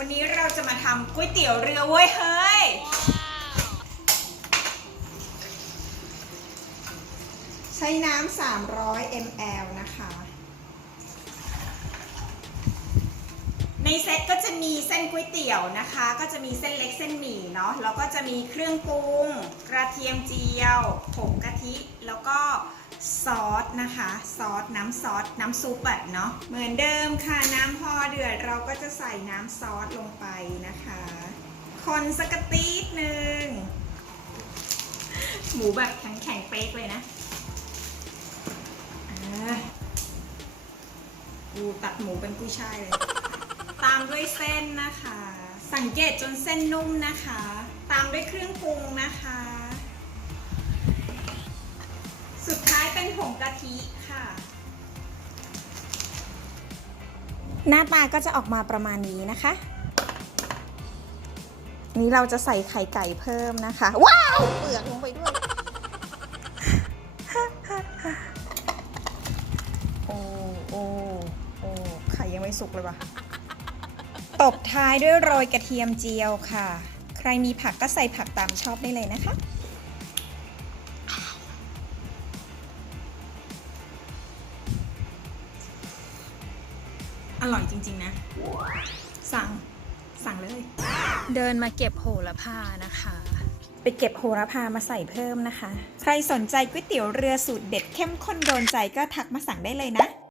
วันนี้เราจะมาทำก๋วยเตี๋ยวเรือเว้ยเฮ้ย ใช้น้ำ300 ml นะคะ ในเซตก็จะมีเส้นก๋วยเตี๋ยวนะคะ ก็จะมีเส้นเล็กเส้นหมี่เนาะ แล้วก็จะมีเครื่องปรุง กระเทียมเจียว ผงกะทิ ซอสนะคะ ซอสน้ำซอสน้ำซุปอะเนาะเหมือนเดิมค่ะน้ำพอเดือดเราก็จะใส่น้ำซอสลงไปนะคะ คนสกกตีดหนึ่งหมูแบบแข็งๆเป๊กเลยนะอ่ากูตัดหมูเป็นกุ้ยช่ายเลย ตามด้วยเส้นนะคะ สังเกตจนเส้นนุ่มนะคะ ตามด้วยเครื่องปรุงนะคะ เป็นผงกะทิค่ะ หน้าตาก็จะออกมาประมาณนี้นะคะ นี้เราจะใส่ไข่ไก่เพิ่มนะคะ ว้าว เปลือกลงไปด้วย โอ้โอ้โอ้ไข่ยังไม่สุกเลยว่ะ ตบท้ายด้วยโรยกระเทียมเจียวค่ะ ใครมีผักก็ใส่ผักตามชอบได้เลยนะคะ อร่อยจริง ๆ นะ สั่ง สั่งเลย เดินมาเก็บโหระพานะคะ ไปเก็บโหระพามาใส่เพิ่มนะคะ ใครสนใจก๋วยเตี๋ยวเรือสูตรเด็ดเข้มข้นโดนใจก็ทักมาสั่งได้เลยนะ